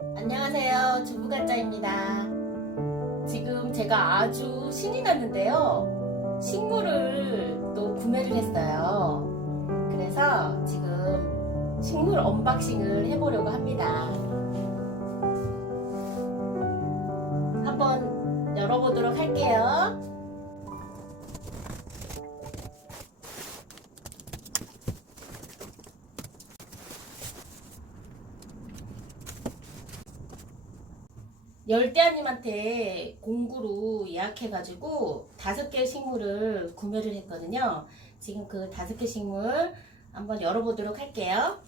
안녕하세요. 주부가짜입니다. 지금 제가 아주 신이 났는데요. 식물을 또 구매를 했어요. 그래서 지금 식물 언박싱을 해보려고 합니다. 한번 열어보도록 할게요. 열대아님한테 공구로 예약해가지고 다섯 개 식물을 구매를 했거든요. 지금 그 다섯 개 식물 한번 열어보도록 할게요.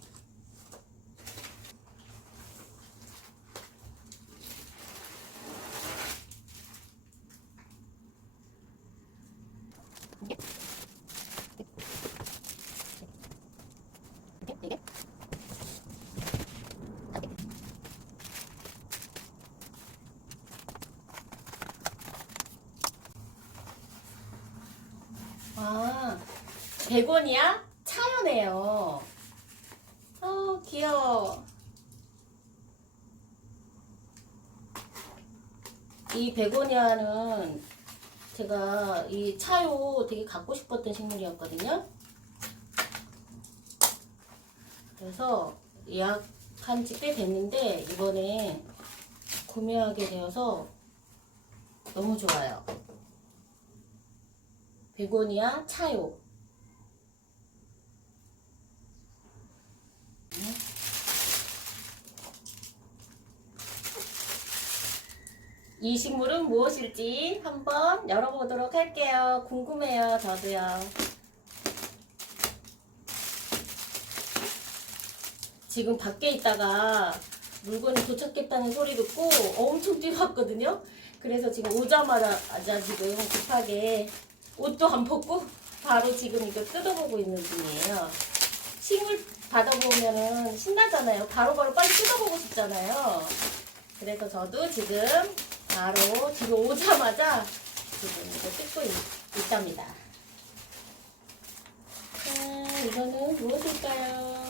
100원이야? 차요네요. 어, 귀여워. 이 베고니아는 제가 이 차요 되게 갖고 싶었던 식물이었거든요. 그래서 예약한 지 꽤 됐는데 이번에 구매하게 되어서 너무 좋아요. 베고니아 차요. 이 식물은 무엇일지 한번 열어보도록 할게요. 궁금해요, 저도요. 지금 밖에 있다가 물건이 도착했다는 소리 듣고 엄청 뛰어왔거든요. 그래서 지금 오자마자 지금 급하게 옷도 안 벗고 바로 지금 이거 뜯어보고 있는 중이에요. 식물 받아보면은 신나잖아요. 바로 바로 빨리 뜯어보고 싶잖아요. 그래서 저도 지금 바로 지금 오자마자 지금 이거 뜯고 있, 있답니다. 자, 이거는 무엇일까요?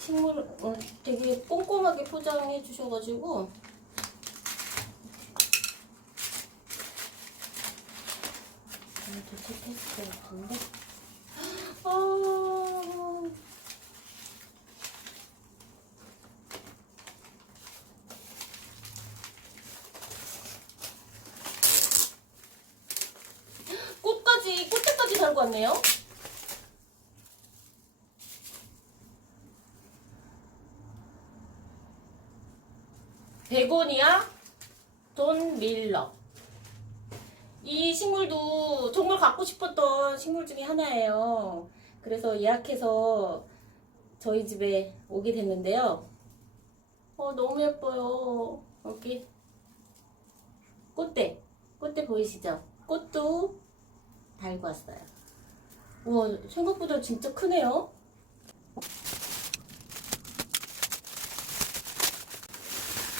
식물 어, 되게 꼼꼼하게 포장해 주셔가지고 아, 같은데 아, 꽃까지 꽃대까지 달고 왔네요. 베고니아 돈 밀러. 이 식물도 정말 갖고 싶었던 식물 중에 하나예요. 그래서 예약해서 저희 집에 오게 됐는데요. 어, 너무 예뻐요. 여기 꽃대. 꽃대 보이시죠? 꽃도 달고 왔어요. 우와, 생각보다 진짜 크네요.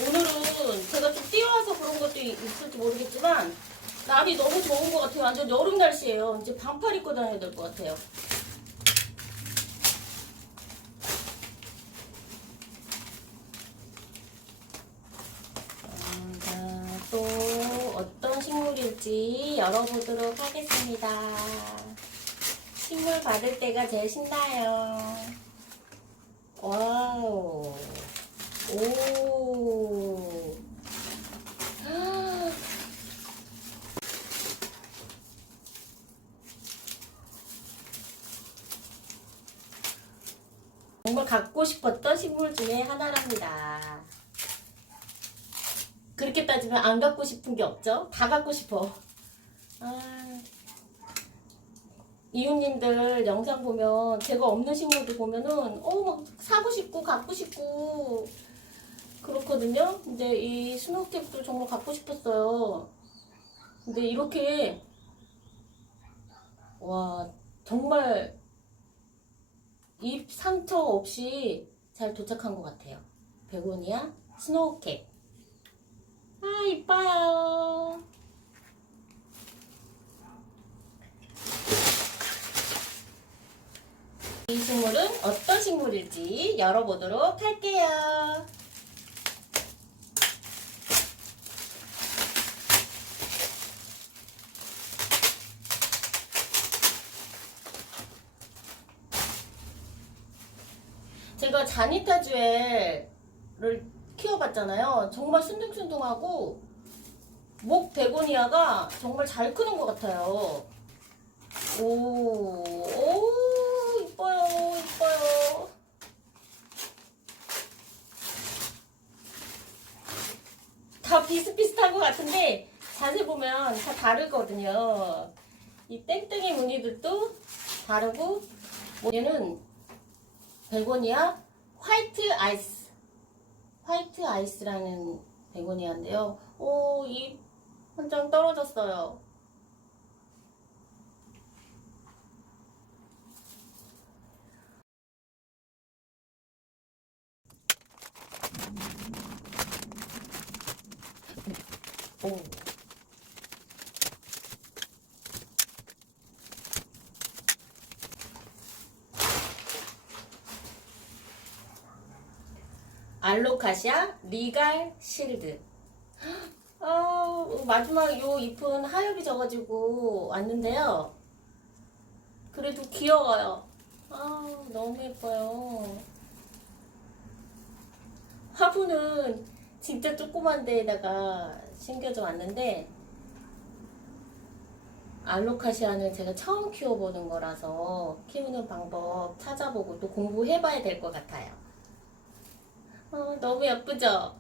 오늘은 제가 좀 뛰어와서 그런 것도 있을지 모르겠지만 날이 너무 더운 것 같아요. 완전 여름 날씨예요. 이제 반팔 입고 다녀야 될 것 같아요. 자, 또 어떤 식물일지 열어보도록 하겠습니다. 식물 받을 때가 제일 신나요. 와우. 오. 정말 갖고 싶었던 식물 중에 하나랍니다. 그렇게 따지면 안 갖고 싶은 게 없죠? 다 갖고 싶어. 아, 이웃님들 영상 보면 제가 없는 식물도 보면은 어막 사고 싶고 갖고 싶고 그렇거든요. 근데 이 스노우캡도 정말 갖고 싶었어요. 근데 이렇게 와 정말 입 상처 없이 잘 도착한 것 같아요. 베고니아 스노우캣. 아, 이뻐요. 이 식물은 어떤 식물일지 열어보도록 할게요. 제가 자니타 주엘을 키워봤잖아요. 정말 순둥순둥하고 목 베고니아가 정말 잘 크는 것 같아요. 오, 오, 이뻐요, 이뻐요. 다 비슷비슷한 것 같은데 자세히 보면 다 다르거든요. 이 땡땡이 무늬들도 다르고 뭐 얘는 베고니아 화이트 아이스 화이트 아이스라는 베고니아인데요. 오, 이 한 장 떨어졌어요. 오. 알로카시아 리갈 실드. 아, 마지막 요 잎은 하엽이 져가지고 왔는데요. 그래도 귀여워요. 아, 너무 예뻐요. 화분은 진짜 조그만 데에다가 심겨져 왔는데, 알로카시아는 제가 처음 키워보는 거라서 키우는 방법 찾아보고 또 공부해봐야 될 것 같아요. 어, 너무 예쁘죠?